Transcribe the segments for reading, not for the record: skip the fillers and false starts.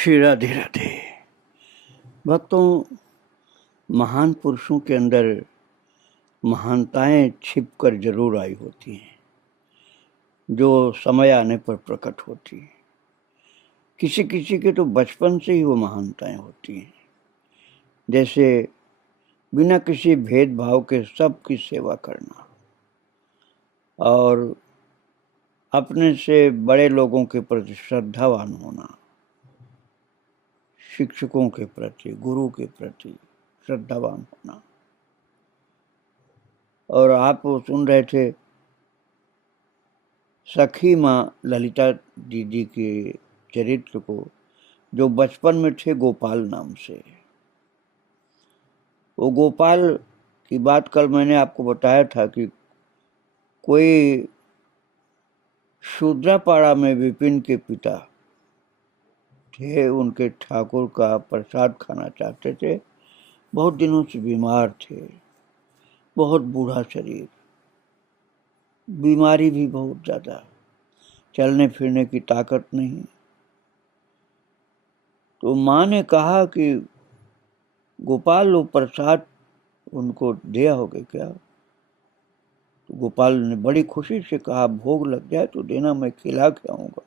श्री राधे राधे। भक्तों, महान पुरुषों के अंदर महानताएं छिप कर जरूर आई होती हैं, जो समय आने पर प्रकट होती हैं। किसी किसी के तो बचपन से ही वो महानताएं होती हैं, जैसे बिना किसी भेदभाव के सबकी सेवा करना और अपने से बड़े लोगों के प्रति श्रद्धावान होना, शिक्षकों के प्रति, गुरु के प्रति श्रद्धावान होना। और आप सुन रहे थे सखी माँ ललिता दीदी के चरित्र को, जो बचपन में थे गोपाल नाम से। वो गोपाल की बात कल मैंने आपको बताया था कि कोई शूद्रापाड़ा में विपिन के पिता थे, उनके ठाकुर का प्रसाद खाना चाहते थे। बहुत दिनों से बीमार थे, बहुत बूढ़ा शरीर, बीमारी भी बहुत ज़्यादा, चलने फिरने की ताकत नहीं। तो माँ ने कहा कि गोपाल, वो प्रसाद उनको दिया होगा क्या? तो गोपाल ने बड़ी खुशी से कहा, भोग लग जाए तो देना, मैं खिला के आऊँगा।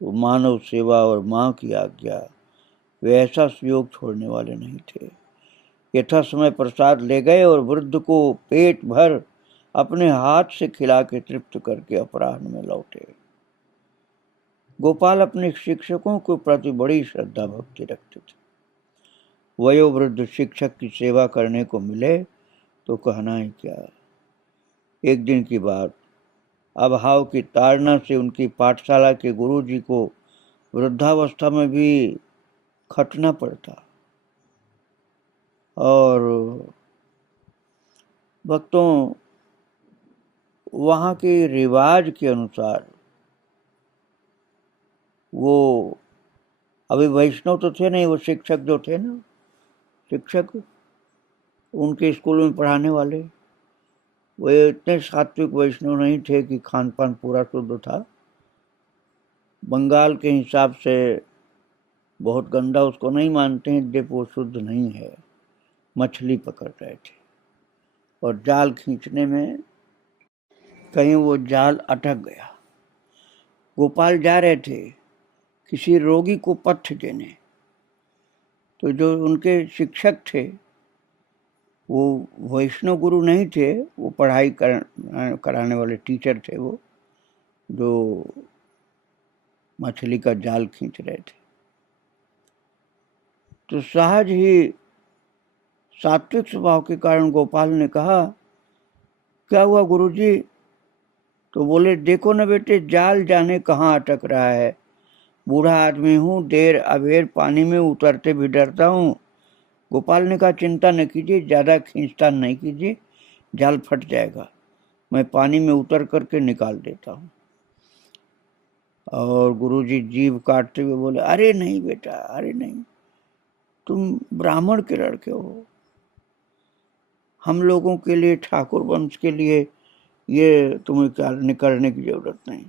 तो मानव सेवा और माँ की आज्ञा, वे ऐसा सुयोग छोड़ने वाले नहीं थे। यथा समय प्रसाद ले गए और वृद्ध को पेट भर अपने हाथ से खिला के तृप्त करके अपराह्न में लौटे। गोपाल अपने शिक्षकों के प्रति बड़ी श्रद्धा भक्ति रखते थे। वयोवृद्ध शिक्षक की सेवा करने को मिले तो कहना ही क्या। एक दिन की बात, अभाव की ताड़ना से उनकी पाठशाला के गुरुजी को वृद्धावस्था में भी खटना पड़ता। और भक्तों, वहाँ के रिवाज के अनुसार वो, अभी वैष्णव तो थे नहीं, वो शिक्षक जो थे ना, शिक्षक उनके स्कूल में पढ़ाने वाले, वो इतने सात्विक वैष्णव नहीं थे कि खान पान पूरा शुद्ध था। बंगाल के हिसाब से बहुत गंदा उसको नहीं मानते हैं, जब वो शुद्ध नहीं है। मछली पकड़ रहे थे और जाल खींचने में कहीं वो जाल अटक गया। गोपाल जा रहे थे किसी रोगी को पथ्य देने, तो जो उनके शिक्षक थे वो वैष्णव गुरु नहीं थे, वो पढ़ाई कराने वाले टीचर थे, वो जो मछली का जाल खींच रहे थे। तो सहज ही सात्विक स्वभाव के कारण गोपाल ने कहा, क्या हुआ गुरुजी? तो बोले, देखो न बेटे, जाल जाने कहाँ अटक रहा है। बूढ़ा आदमी हूँ, देर अबेर पानी में उतरते भी डरता हूँ। गोपाल ने कहा, चिंता न कीजिए, ज़्यादा खींचतान नहीं कीजिए, जाल फट जाएगा, मैं पानी में उतर करके निकाल देता हूँ। और गुरुजी जीभ काटते हुए बोले, अरे नहीं बेटा, अरे नहीं, तुम ब्राह्मण के लड़के हो, हम लोगों के लिए, ठाकुर वंश के लिए ये तुम्हें करने की जरूरत नहीं।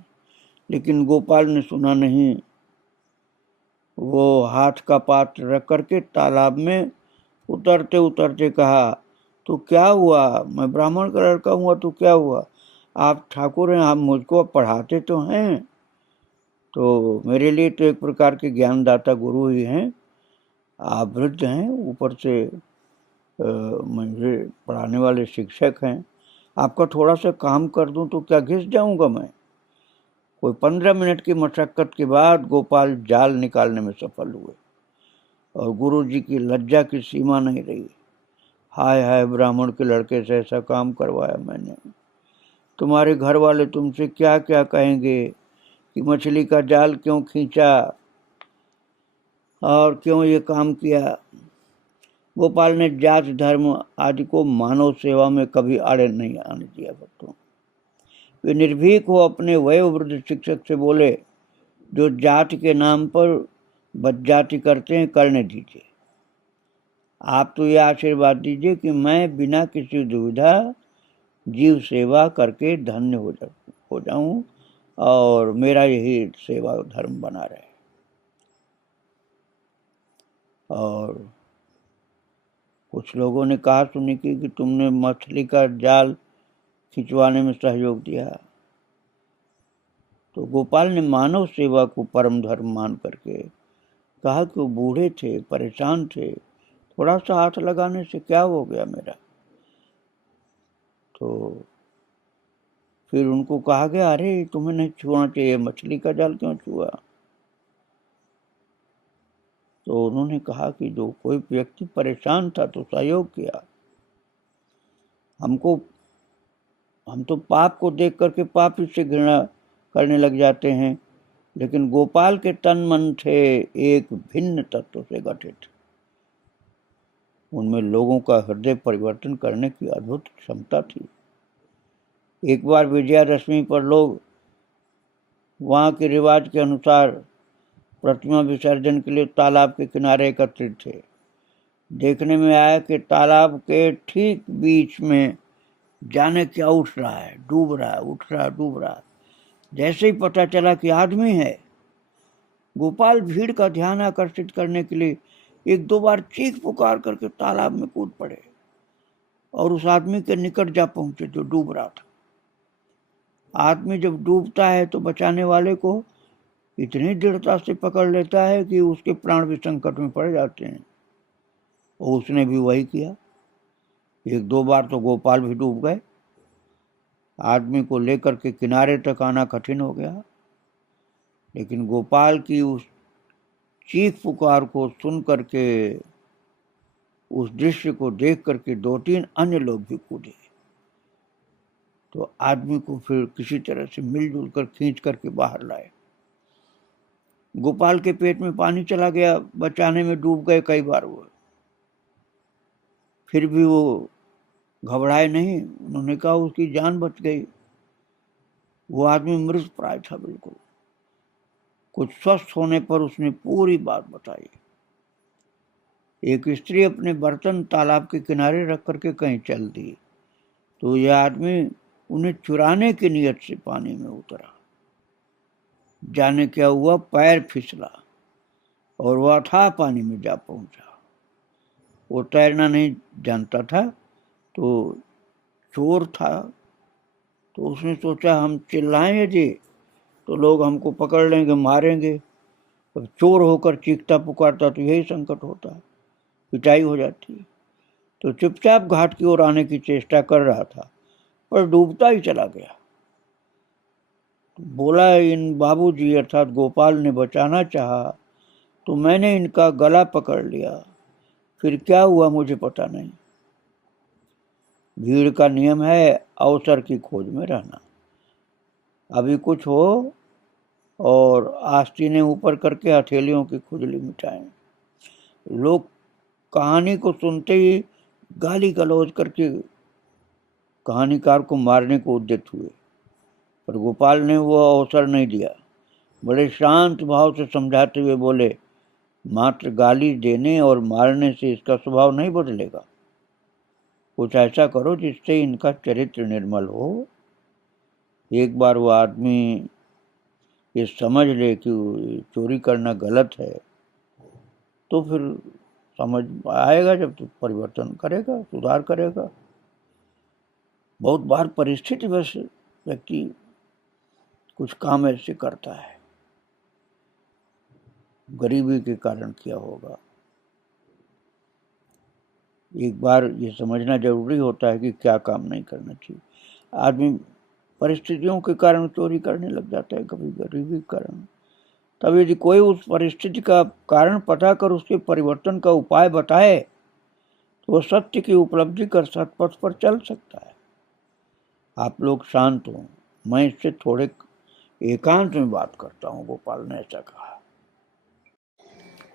लेकिन गोपाल ने सुना नहीं। वो हाथ का पात्र रख करके तालाब में उतरते उतरते कहा, तो क्या हुआ? मैं ब्राह्मण का लड़का हुआ तो क्या हुआ? आप ठाकुर हैं, आप मुझको पढ़ाते तो हैं, तो मेरे लिए तो एक प्रकार के ज्ञानदाता गुरु ही हैं। आप वृद्ध हैं, ऊपर से मुझे पढ़ाने वाले शिक्षक हैं, आपका थोड़ा सा काम कर दूं तो क्या घिस जाऊंगा मैं? कोई 15 मिनट की मशक्कत के बाद गोपाल जाल निकालने में सफल हुए और गुरुजी की लज्जा की सीमा नहीं रही। हाय हाय, ब्राह्मण के लड़के से ऐसा काम करवाया मैंने, तुम्हारे घर वाले तुमसे क्या क्या कहेंगे कि मछली का जाल क्यों खींचा और क्यों ये काम किया। गोपाल ने जात धर्म आदि को मानव सेवा में कभी आड़े नहीं आने दिया। भक्तों, वे निर्भीक हो अपने वयोवृद्ध शिक्षक से बोले, जो जाति के नाम पर बदजाति करते हैं, करने दीजिए। आप तो यह आशीर्वाद दीजिए कि मैं बिना किसी दुविधा जीव सेवा करके धन्य हो जाऊं और मेरा यही सेवा धर्म बना रहे। और कुछ लोगों ने कहा सुनी कि तुमने मछली का जाल खिंचवाने में सहयोग दिया। तो गोपाल ने मानव सेवा को परम धर्म मान करके कहा कि वो बूढ़े थे, परेशान थे, थोड़ा सा हाथ लगाने से क्या हो गया मेरा। तो फिर उनको कहा गया, अरे तुम्हें नहीं छुआ चाहिए, मछली का जाल क्यों छुआ। तो उन्होंने कहा कि जो कोई व्यक्ति परेशान था तो सहयोग किया। हम तो पाप को देख करके पाप से घृणा करने लग जाते हैं, लेकिन गोपाल के तन मन थे एक भिन्न तत्व से गठित। उनमें लोगों का हृदय परिवर्तन करने की अद्भुत क्षमता थी। एक बार विजयादशमी पर लोग वहां के रिवाज के अनुसार प्रतिमा विसर्जन के लिए तालाब के किनारे एकत्रित थे। देखने में आया कि तालाब के ठीक बीच में जाने क्या उठ रहा है, डूब रहा है, उठ रहा है, डूब रहा है। जैसे ही पता चला कि आदमी है, गोपाल भीड़ का ध्यान आकर्षित करने के लिए एक दो बार चीख पुकार करके तालाब में कूद पड़े और उस आदमी के निकट जा पहुंचे जो डूब रहा था। आदमी जब डूबता है तो बचाने वाले को इतनी दृढ़ता से पकड़ लेता है कि उसके प्राण भी संकट में पड़ जाते हैं। और उसने भी वही किया। एक दो बार तो गोपाल भी डूब गए। आदमी को लेकर के किनारे तक आना कठिन हो गया, लेकिन गोपाल की उस चीख पुकार को सुन करके, उस दृश्य को देख करके दो तीन अन्य लोग भी कूदे। तो आदमी को फिर किसी तरह से मिलजुल कर खींच करके बाहर लाए। गोपाल के पेट में पानी चला गया, बचाने में डूब गए कई बार वो, फिर भी वो घबराए नहीं। उन्होंने कहा उसकी जान बच गई। वो आदमी मृत प्राय था बिल्कुल। कुछ स्वस्थ होने पर उसने पूरी बात बताई। एक स्त्री अपने बर्तन तालाब के किनारे रख करके कहीं चल दी, तो यह आदमी उन्हें चुराने की नियत से पानी में उतरा। जाने क्या हुआ, पैर फिसला और वह अथाह पानी में जा पहुंचा। वो तैरना नहीं जानता था, तो चोर था, तो उसने सोचा हम चिल्लाएं यदि तो लोग हमको पकड़ लेंगे, मारेंगे। अब चोर होकर चीखता पुकारता तो यही संकट होता, पिटाई हो जाती। तो चुपचाप घाट की ओर आने की चेष्टा कर रहा था, पर डूबता ही चला गया। बोला, इन बाबूजी अर्थात गोपाल ने बचाना चाहा तो मैंने इनका गला पकड़ लिया, फिर क्या हुआ मुझे पता नहीं। भीड़ का नियम है अवसर की खोज में रहना। अभी कुछ हो और आस्तीनें ऊपर करके हथेलियों की खुजली मिटाएं। लोग कहानी को सुनते ही गाली गलौज करके कहानीकार को मारने को उद्यत हुए, पर गोपाल ने वो अवसर नहीं दिया। बड़े शांत भाव से समझाते हुए बोले, मात्र गाली देने और मारने से इसका स्वभाव नहीं बदलेगा। कुछ ऐसा करो जिससे इनका चरित्र निर्मल हो। एक बार वो आदमी ये समझ ले कि चोरी करना गलत है, तो फिर समझ आएगा, जब तो परिवर्तन करेगा, सुधार करेगा। बहुत बार परिस्थिति वश व्यक्ति कुछ काम ऐसे करता है, गरीबी के कारण किया होगा। एक बार ये समझना जरूरी होता है कि क्या काम नहीं करना चाहिए। आदमी परिस्थितियों के कारण चोरी करने लग जाता है, कभी गरीबी के कारण। तब यदि कोई उस परिस्थिति का कारण पता कर उसके परिवर्तन का उपाय बताए तो वह सत्य की उपलब्धि कर सत्पथ पर चल सकता है। आप लोग शांत हों, मैं इससे थोड़े एकांत में बात करता हूँ, गोपाल ने ऐसा कहा।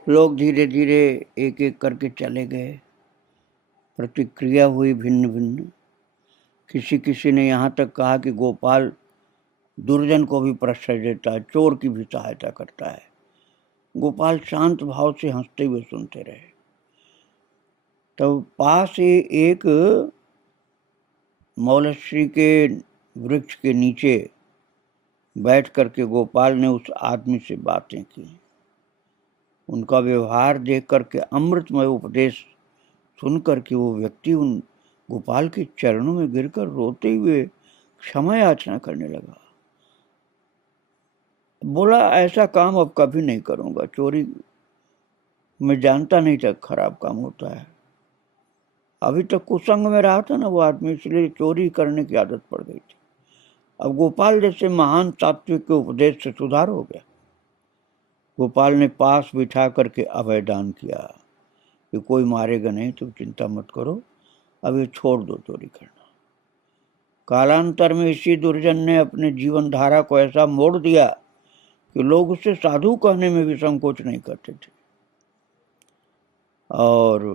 लोग धीरे धीरे एक एक करके चले गए। प्रतिक्रिया हुई भिन्न भिन्न। किसी किसी ने यहाँ तक कहा कि गोपाल दुर्जन को भी प्रश्रय देता है, चोर की भी सहायता करता है। गोपाल शांत भाव से हंसते हुए सुनते रहे। तब पास ही एक मौलश्री के वृक्ष के नीचे बैठ करके गोपाल ने उस आदमी से बातें की। उनका व्यवहार देख करके, अमृतमय उपदेश सुन करके वो व्यक्ति उन गोपाल के चरणों में गिरकर रोते हुए क्षमा याचना करने लगा। बोला, ऐसा काम अब कभी नहीं करूंगा। चोरी मैं जानता नहीं था खराब काम होता है। अभी तक कुसंग में रहा था ना वो आदमी, इसलिए चोरी करने की आदत पड़ गई थी। अब गोपाल जैसे महान सात्विक के उपदेश से सुधार हो गया। गोपाल ने पास बिठा करके अभय दान किया कि कोई मारेगा नहीं, तो चिंता मत करो, अब ये छोड़ दो चोरी करना। कालांतर में इसी दुर्जन ने अपने जीवन धारा को ऐसा मोड़ दिया कि लोग उसे साधु कहने में भी संकोच नहीं करते थे। और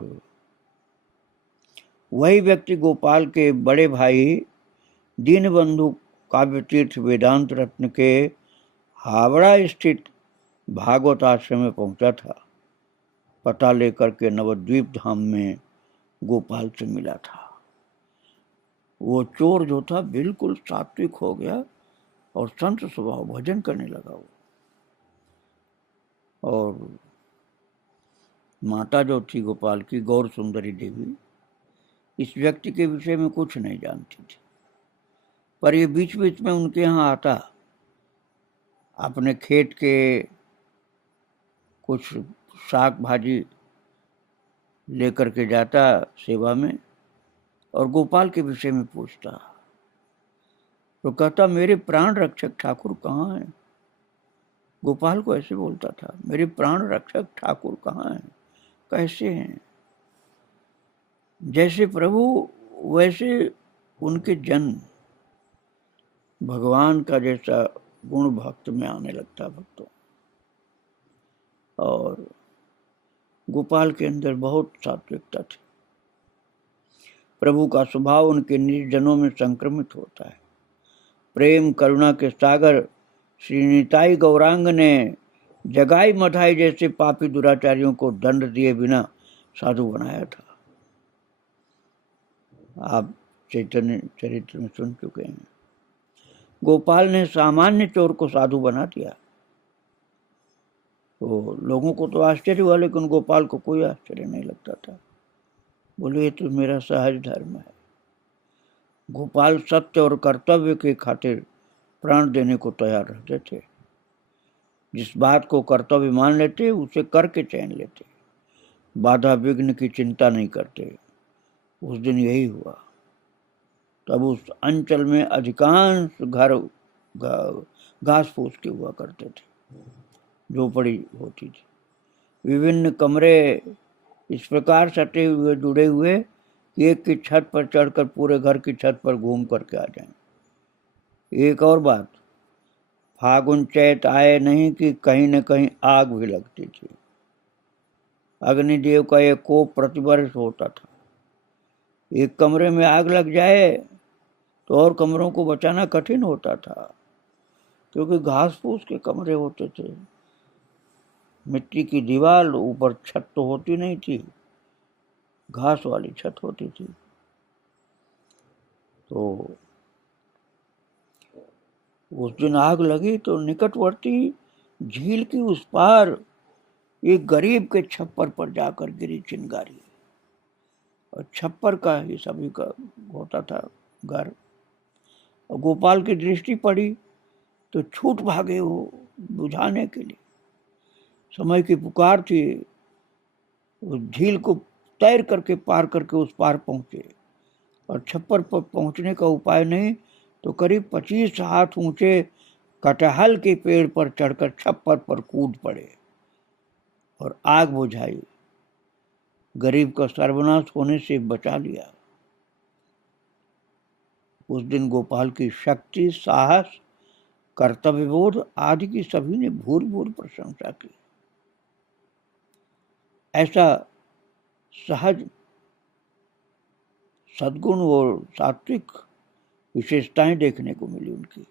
वही व्यक्ति गोपाल के बड़े भाई दीनबंधु काव्यतीर्थ वेदांत रत्न के हावड़ा स्थित भागवत आश्रम में पहुंचा था। पता लेकर के नवद्वीप धाम में गोपाल से मिला था। वो चोर जो था बिल्कुल सात्विक हो गया और संत स्वभाव, भजन करने लगा वो। और माता जो थी गोपाल की, गौर सुंदरी देवी, इस व्यक्ति के विषय में कुछ नहीं जानती थी, पर ये बीच बीच में उनके यहाँ आता, अपने खेत के कुछ साग भाजी लेकर के जाता सेवा में, और गोपाल के विषय में पूछता। तो कहता, मेरे प्राण रक्षक ठाकुर कहाँ हैं? गोपाल को ऐसे बोलता था, मेरे प्राण रक्षक ठाकुर कहाँ हैं, कैसे हैं? जैसे प्रभु वैसे उनके जन। भगवान का जैसा गुण भक्त में आने लगता भक्तों। और गोपाल के अंदर बहुत सात्विकता थी। प्रभु का स्वभाव उनके निर्जनों में संक्रमित होता है। प्रेम करुणा के सागर श्री निताई गौरांग ने जगाई मधाई जैसे पापी दुराचारियों को दंड दिए बिना साधु बनाया था। आप चैतन्य चरित्र में सुन चुके हैं। गोपाल ने सामान्य चोर को साधु बना दिया। तो लोगों को तो आश्चर्य हुआ, लेकिन गोपाल को कोई आश्चर्य नहीं लगता था। बोले, ये तो मेरा सहज धर्म है। गोपाल सत्य और कर्तव्य के खातिर प्राण देने को तैयार रहते थे। जिस बात को कर्तव्य मान लेते उसे करके चैन लेते, बाधा विघ्न की चिंता नहीं करते। उस दिन यही हुआ। तब उस अंचल में अधिकांश घर घास फूस के हुआ करते थे, झोपड़ी होती थी। विभिन्न कमरे इस प्रकार सटे हुए जुड़े हुए कि एक की छत पर चढ़कर पूरे घर की छत पर घूम करके आ जाएं। एक और बात, फागुन चैत आए नहीं कि कहीं न कहीं आग भी लगती थी। अग्निदेव का एक कोप प्रतिवर्ष होता था। एक कमरे में आग लग जाए तो और कमरों को बचाना कठिन होता था, क्योंकि घास फूस के कमरे होते थे। मिट्टी की दीवार, ऊपर छत तो होती नहीं थी, घास वाली छत होती थी। तो उस दिन आग लगी तो निकटवर्ती झील की उस पार एक गरीब के छप्पर पर जाकर गिरी चिंगारी। और छप्पर का ही सभी का होता था घर। और गोपाल की दृष्टि पड़ी तो छूट भागे वो बुझाने के लिए। समय की पुकार थी। उस झील को तैर करके पार करके उस पार पहुंचे, और छप्पर पर पहुंचने का उपाय नहीं तो करीब 25 हाथ ऊंचे कटहल के पेड़ पर चढ़कर छप्पर पर कूद पड़े और आग बुझाई। गरीब का सर्वनाश होने से बचा लिया। उस दिन गोपाल की शक्ति, साहस, कर्तव्यबोध आदि की सभी ने भूर भूर प्रशंसा की। ऐसा सहज सद्गुण और सात्विक विशेषताएं देखने को मिली उनकी।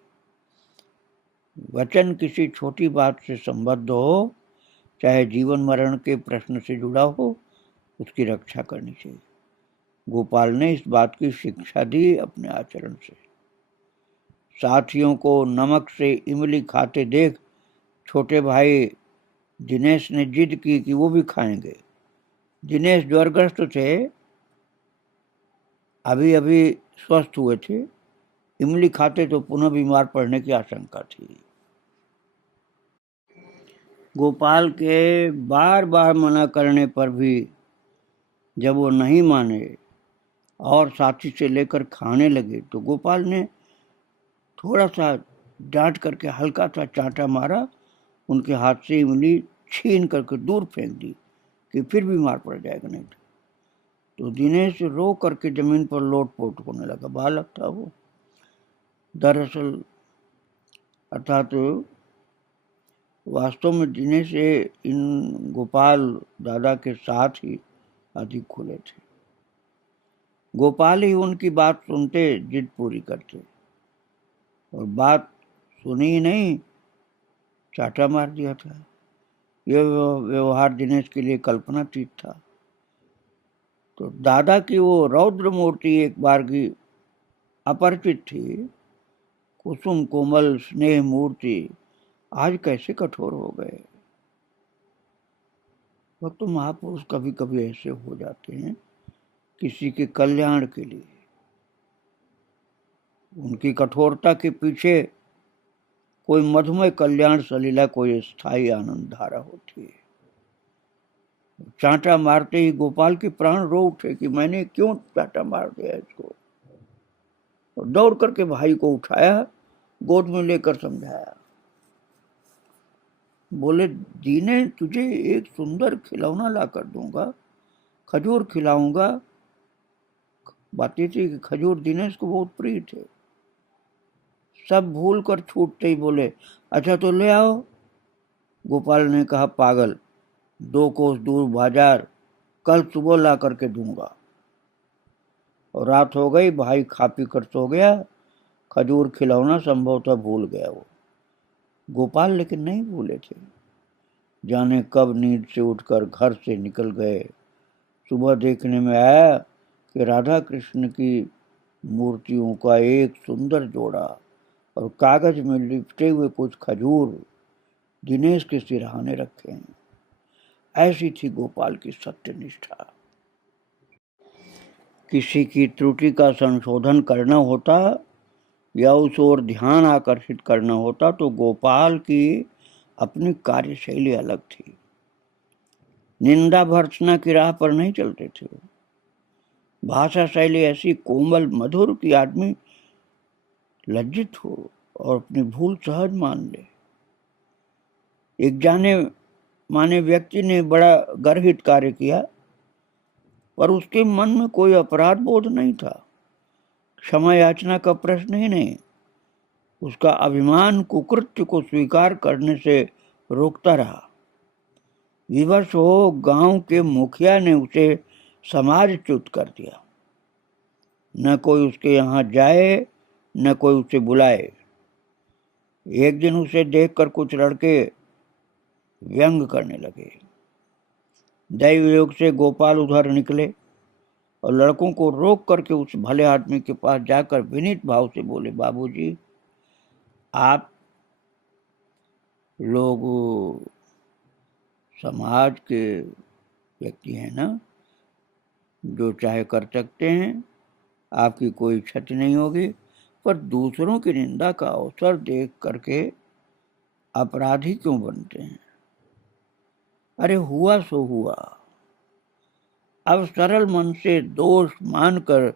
वचन किसी छोटी बात से संबद्ध हो, चाहे जीवन मरण के प्रश्न से जुड़ा हो, उसकी रक्षा करनी चाहिए। गोपाल ने इस बात की शिक्षा दी अपने आचरण से। साथियों को नमक से इमली खाते देख छोटे भाई दिनेश ने जिद की कि वो भी खाएंगे। दिनेश ज्वरग्रस्त थे, अभी अभी स्वस्थ हुए थे। इमली खाते तो पुनः बीमार पड़ने की आशंका थी। गोपाल के बार बार मना करने पर भी जब वो नहीं माने और साथी से लेकर खाने लगे तो गोपाल ने थोड़ा सा डांट करके हल्का सा चांटा मारा, उनके हाथ से इमली छीन करके दूर फेंक दी कि फिर बीमार पड़ जाएगा नहीं तो दिनेश रो करके जमीन पर लोटपोट होने लगा। बालक था वो दरअसल, अर्थात वास्तव में दिनेश इन गोपाल दादा के साथ ही अधिक खुले थे। गोपाल ही उनकी बात सुनते, जिद पूरी करते, और बात सुनी ही नहीं, चाटा मार दिया था। यह व्यवहार दिनेश के लिए कल्पनातीत था। तो दादा की वो रौद्र मूर्ति एक बार की अपरिचित थी, कुसुम कोमल स्नेह मूर्ति आज कैसे कठोर हो गए। भक्त महापुरुष कभी कभी ऐसे हो जाते हैं किसी के कल्याण के लिए। उनकी कठोरता के पीछे कोई मधुमय कल्याण सलीला, कोई स्थायी आनंद धारा होती है। चांटा मारते ही गोपाल के प्राण रो उठे कि मैंने क्यों चांटा मार दिया इसको। और दौड़ करके भाई को उठाया, गोद में लेकर समझाया। बोले, दीने तुझे एक सुंदर खिलौना ला कर दूंगा, खजूर खिलाऊंगा। बातें थी कि खजूर दिनेश को बहुत प्रिय थे। सब भूल कर छूटते ही बोले, अच्छा तो ले आओ। गोपाल ने कहा, पागल, 2 कोस दूर बाजार, कल सुबह ला करके दूंगा। और रात हो गई, भाई खा पी कर सो गया। खजूर खिलौना संभवतः भूल गया वो। गोपाल लेकिन नहीं भूले थे। जाने कब नींद से उठकर घर से निकल गए। सुबह देखने में आया कि राधा कृष्ण की मूर्तियों का एक सुंदर जोड़ा और कागज में लिपटे हुए कुछ खजूर दिनेश के सिरहाने रखे हैं। ऐसी थी गोपाल की सत्यनिष्ठा। किसी की त्रुटि का संशोधन करना होता या उस ओर ध्यान आकर्षित करना होता तो गोपाल की अपनी कार्यशैली अलग थी। निंदा भर्त्सना की राह पर नहीं चलते थे। भाषा शैली ऐसी कोमल मधुर कि आदमी लज्जित हो और अपनी भूल सहज मान ले। एक जाने माने व्यक्ति ने बड़ा गर्हित कार्य किया, पर उसके मन में कोई अपराध बोध नहीं था। क्षमा याचना का प्रश्न ही नहीं। उसका अभिमान कुकृत्य को स्वीकार करने से रोकता रहा। विवश हो गांव के मुखिया ने उसे समाजच्युत कर दिया। न कोई उसके यहाँ जाए, न कोई उसे बुलाए। एक दिन उसे देखकर कुछ लड़के व्यंग करने लगे। दैव योग से गोपाल उधर निकले और लड़कों को रोक करके उस भले आदमी के पास जाकर विनीत भाव से बोले, बाबूजी, आप लोग समाज के व्यक्ति हैं ना, जो चाहे कर सकते हैं, आपकी कोई क्षति नहीं होगी, पर दूसरों की निंदा का अवसर देख करके अपराधी क्यों बनते हैं। अरे हुआ सो हुआ। अब सरल मन से दोष मानकर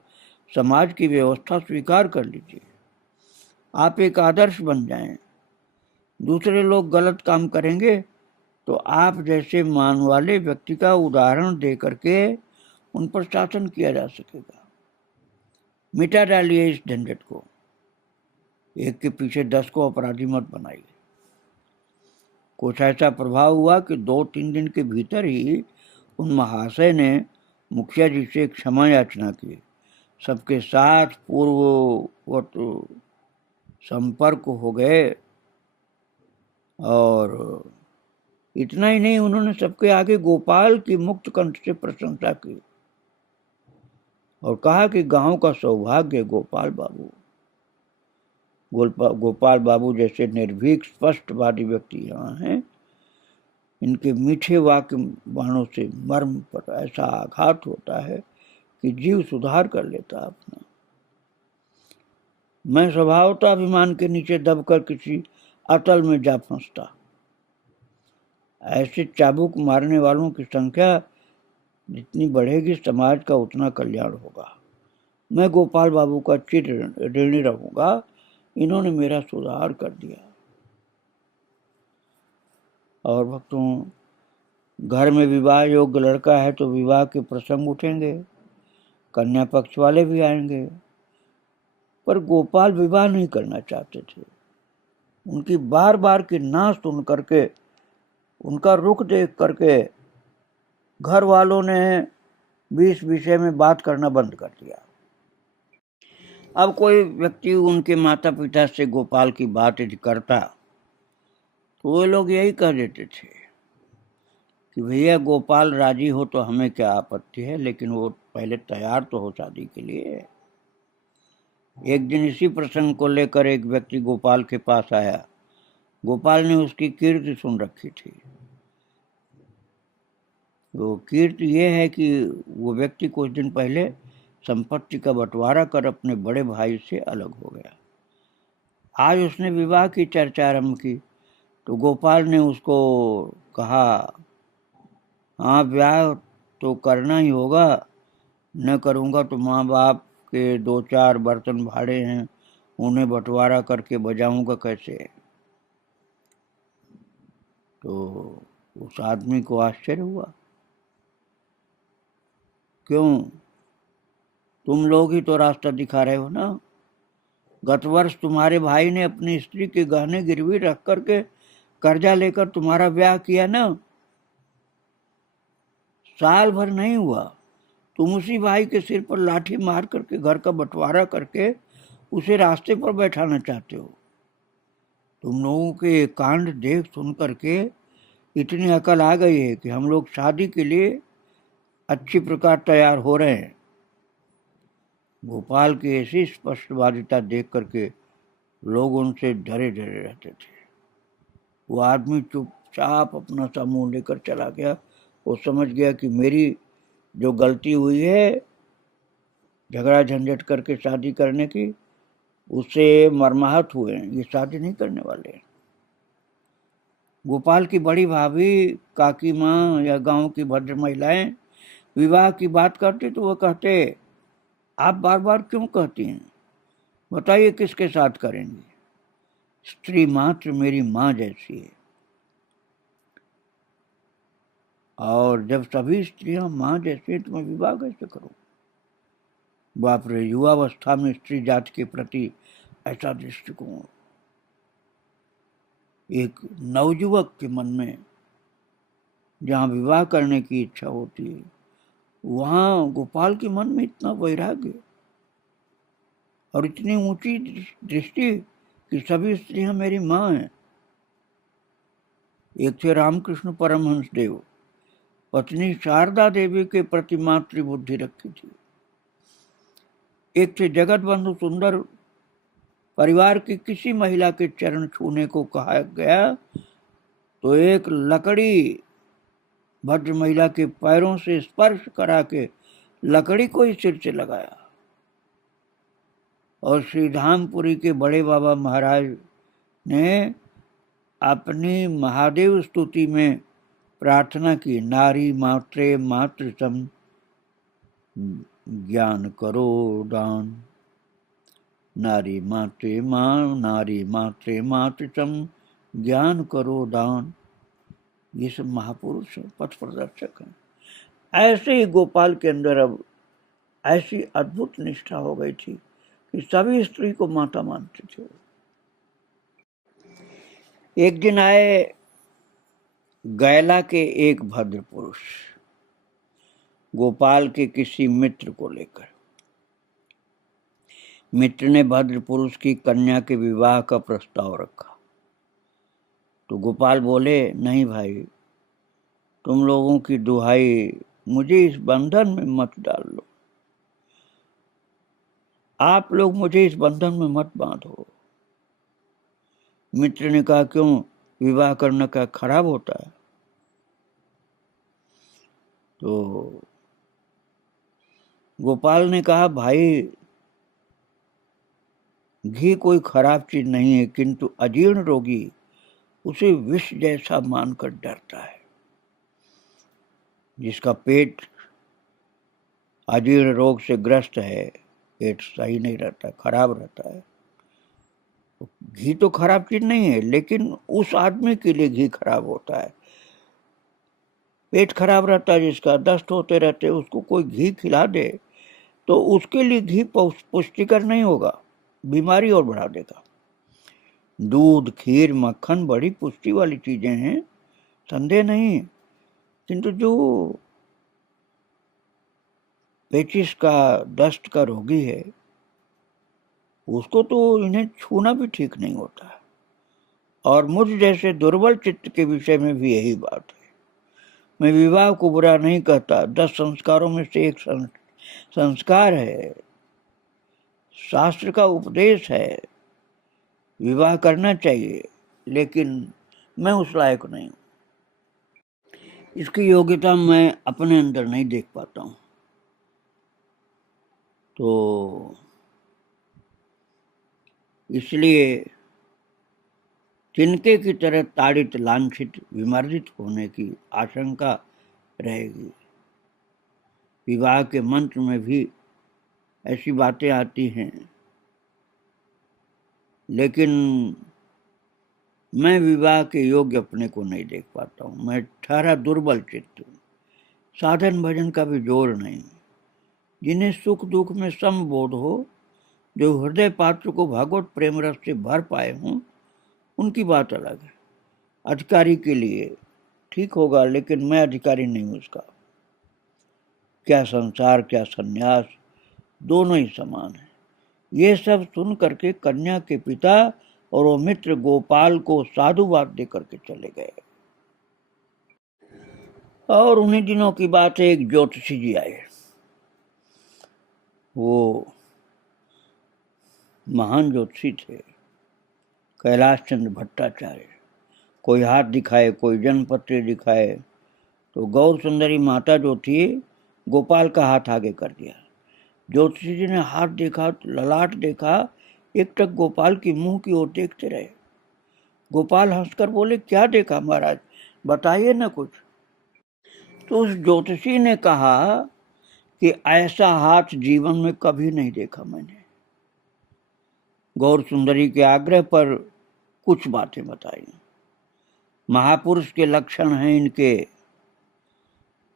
समाज की व्यवस्था स्वीकार कर लीजिए। आप एक आदर्श बन जाएं। दूसरे लोग गलत काम करेंगे तो आप जैसे मान वाले व्यक्ति का उदाहरण दे करके उन पर शासन किया जा सकेगा। मिटा डालिए इस झंझट को। एक के पीछे 10 को अपराधी मत बनाइए। कुछ ऐसा प्रभाव हुआ कि 2-3 दिन के भीतर ही उन महाशय ने मुखिया जी से क्षमा याचना की। सबके साथ पूर्ववत संपर्क हो गए और इतना ही नहीं, उन्होंने सबके आगे गोपाल की मुक्त कंठ से प्रशंसा की और कहा कि गांव का सौभाग्य गोपाल बाबू। गोपाल बाबू जैसे निर्भीक स्पष्टवादी व्यक्ति यहाँ हैं, इनके मीठे वाक्य बाणों से मर्म पर ऐसा आघात होता है कि जीव सुधार कर लेता अपना। मैं स्वभावतः अभिमान के नीचे दबकर किसी अतल में जा फंसता। ऐसे चाबुक मारने वालों की संख्या जितनी बढ़ेगी समाज का उतना कल्याण होगा। मैं गोपाल बाबू का चिर ऋणी रहूंगा, इन्होंने मेरा सुधार कर दिया। और भक्तों, घर में विवाह योग्य लड़का है तो विवाह के प्रसंग उठेंगे, कन्या पक्ष वाले भी आएंगे, पर गोपाल विवाह नहीं करना चाहते थे। उनकी बार बार की ना सुन करके, उनका रुख देख करके घर वालों ने भी इस विषय में बात करना बंद कर दिया। अब कोई व्यक्ति उनके माता पिता से गोपाल की बात यदि करता तो वे लोग यही कह देते थे कि भैया गोपाल राजी हो तो हमें क्या आपत्ति है, लेकिन वो पहले तैयार तो हो शादी के लिए। एक दिन इसी प्रसंग को लेकर एक व्यक्ति गोपाल के पास आया। गोपाल ने उसकी कीर्ति सुन रखी थी। तो कीर्ति ये है कि वो व्यक्ति कुछ दिन पहले संपत्ति का बंटवारा कर अपने बड़े भाई से अलग हो गया। आज उसने विवाह की चर्चा आरंभ की तो गोपाल ने उसको कहा, हाँ ब्याह तो करना ही होगा, न करूँगा तो माँ बाप के 2-4 बर्तन भाड़े हैं, उन्हें बंटवारा करके बजाऊंगा कैसे। तो उस आदमी को आश्चर्य हुआ, क्यों, तुम लोग ही तो रास्ता दिखा रहे हो ना। गत वर्ष तुम्हारे भाई ने अपनी स्त्री के गहने गिरवी रख करके कर्जा लेकर तुम्हारा ब्याह किया ना। साल भर नहीं हुआ, तुम उसी भाई के सिर पर लाठी मार करके घर का बंटवारा करके उसे रास्ते पर बैठाना चाहते हो। तुम लोगों के कांड देख सुन करके इतनी अकल आ गई है कि हम लोग शादी के लिए अच्छी प्रकार तैयार हो रहे हैं। गोपाल की ऐसी स्पष्टवादिता देख करके लोग उनसे डरे डरे रहते थे। वो आदमी चुपचाप अपना सा मुंह लेकर चला गया। वो समझ गया कि मेरी जो गलती हुई है झगड़ा झंझट करके शादी करने की, उससे मर्माहत हुए हैं, ये शादी नहीं करने वाले। गोपाल की बड़ी भाभी, काकी माँ या गांव की भद्र महिलाएं विवाह की बात करती तो वो कहते, आप बार बार क्यों कहती हैं, बताइए किसके साथ करेंगी, स्त्री मात्र मेरी माँ जैसी है। और जब सभी स्त्रियां माँ जैसी तो मैं विवाह कैसे करूं। बाप रे, युवावस्था में स्त्री जाति के प्रति ऐसा दृष्टिकोण एक नवयुवक के मन में जहाँ विवाह करने की इच्छा होती है, वहाँ गोपाल के मन में इतना वैराग्य और इतनी ऊंची दृष्टि कि सभी स्त्रियां मेरी माँ हैं। एक थे रामकृष्ण परमहंस देव, पत्नी शारदा देवी के प्रति मातृबुद्धि रखी थी। एक थे जगत बंधु सुंदर, परिवार की किसी महिला के चरण छूने को कहा गया तो एक लकड़ी भद्र महिला के पैरों से स्पर्श करा के लकड़ी को ही सिर से लगाया। और श्री धामपुरी के बड़े बाबा महाराज ने अपनी महादेव स्तुति में प्रार्थना की, नारी मात्रे मातृतम ज्ञान करो दान, नारी मात्रे मातृतम ज्ञान करो दान। ये सब महापुरुष हैं, पथ प्रदर्शक हैं। ऐसे ही गोपाल के अंदर अब ऐसी अद्भुत निष्ठा हो गई थी कि सभी स्त्री को माता मानते थे। एक दिन आए गैला के एक भद्र पुरुष गोपाल के किसी मित्र को लेकर। मित्र ने भद्र पुरुष की कन्या के विवाह का प्रस्ताव रखा तो गोपाल बोले, नहीं भाई, तुम लोगों की दुहाई, मुझे इस बंधन में मत डाल लो, आप लोग मुझे इस बंधन में मत बांधो। मित्र ने कहा, क्यों, विवाह करना क्या खराब होता है। तो गोपाल ने कहा, भाई घी कोई खराब चीज नहीं है, किंतु अजीर्ण रोगी उसे विष जैसा मानकर डरता है। जिसका पेट अजीर्ण रोग से ग्रस्त है, पेट सही नहीं रहता, खराब रहता है। घी तो खराब चीज नहीं है, लेकिन उस आदमी के लिए घी खराब होता है। पेट खराब रहता है जिसका, दस्त होते रहते, उसको कोई घी खिला दे तो उसके लिए घी पुष्टिकर नहीं होगा, बीमारी और बढ़ा देगा। दूध, खीर, मक्खन बड़ी पुष्टि वाली चीजें हैं, संदेह नहीं। किंतु जो पेचिस का, दस्त का रोगी है, उसको तो इन्हें छूना भी ठीक नहीं होता है। और मुझ जैसे दुर्बल चित्त के विषय में भी यही बात है। मैं विवाह को बुरा नहीं कहता, 10 संस्कारों में से एक संस्कार है, शास्त्र का उपदेश है, विवाह करना चाहिए, लेकिन मैं उस लायक नहीं हूं। इसकी योग्यता मैं अपने अंदर नहीं देख पाता हूं। तो इसलिए तिनके की तरह ताड़ित, लांछित, विमर्दित होने की आशंका रहेगी। विवाह के मंत्र में भी ऐसी बातें आती हैं, लेकिन मैं विवाह के योग्य अपने को नहीं देख पाता हूँ। मैं ठहरा दुर्बल चित्त हूँ, साधन भजन का भी जोर नहीं। जिन्हें सुख दुख में समबोध हो, जो हृदय पात्र को भगवत प्रेम रस से भर पाए हों, उनकी बात अलग है। अधिकारी के लिए ठीक होगा, लेकिन मैं अधिकारी नहीं हूं उसका। क्या संसार, क्या सन्यास, दोनों ही समान है। ये सब सुन करके कन्या के पिता और वो मित्र गोपाल को साधुवाद दे करके चले गए। और उन्हीं दिनों की बात है, एक ज्योतिषी जी आए। वो महान ज्योतिषी थे, कैलाश चंद्र भट्टाचार्य। कोई हाथ दिखाए, कोई जन्मपत्र दिखाए, तो गौर सुंदरी माता जो थी, गोपाल का हाथ आगे कर दिया। ज्योतिषी जी ने हाथ देखा, ललाट देखा, एकटक गोपाल की मुंह की ओर देखते रहे। गोपाल हंसकर बोले, क्या देखा महाराज, बताइए ना कुछ। तो उस ज्योतिषी ने कहा कि ऐसा हाथ जीवन में कभी नहीं देखा मैंने। गौर सुंदरी के आग्रह पर कुछ बातें बताई। महापुरुष के लक्षण हैं इनके,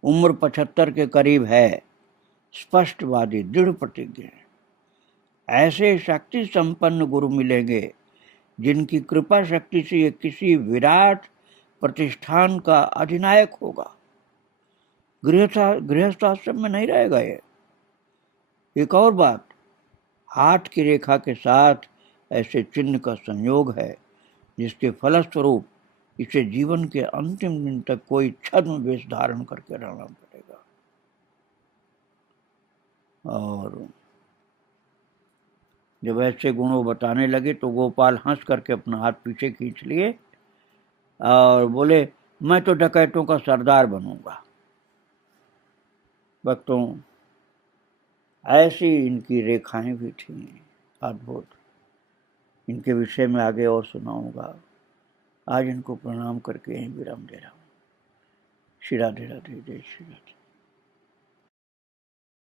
उम्र 75 के करीब है, स्पष्टवादी, दृढ़ प्रतिज्ञ। ऐसे शक्ति संपन्न गुरु मिलेंगे जिनकी कृपा शक्ति से ये किसी विराट प्रतिष्ठान का अधिनायक होगा। गृहस्थाश्रम में नहीं रहेगा ये। एक और बात, हाथ की रेखा के साथ ऐसे चिन्ह का संयोग है जिसके फलस्वरूप इसे जीवन के अंतिम दिन तक कोई छद्म वेश धारण करके रहना पड़ेगा। और जब ऐसे गुणों बताने लगे तो गोपाल हंस करके अपना हाथ पीछे खींच लिए और बोले, मैं तो डकैतों का सरदार बनूंगा। भक्तों, ऐसी इनकी रेखाएं भी थी अद्भुत। इनके विषय में आगे और सुनाऊंगा। आज इनको प्रणाम करके यहीं विराम दे रहा हूँ। श्री राधे राधे, जय श्री राधे।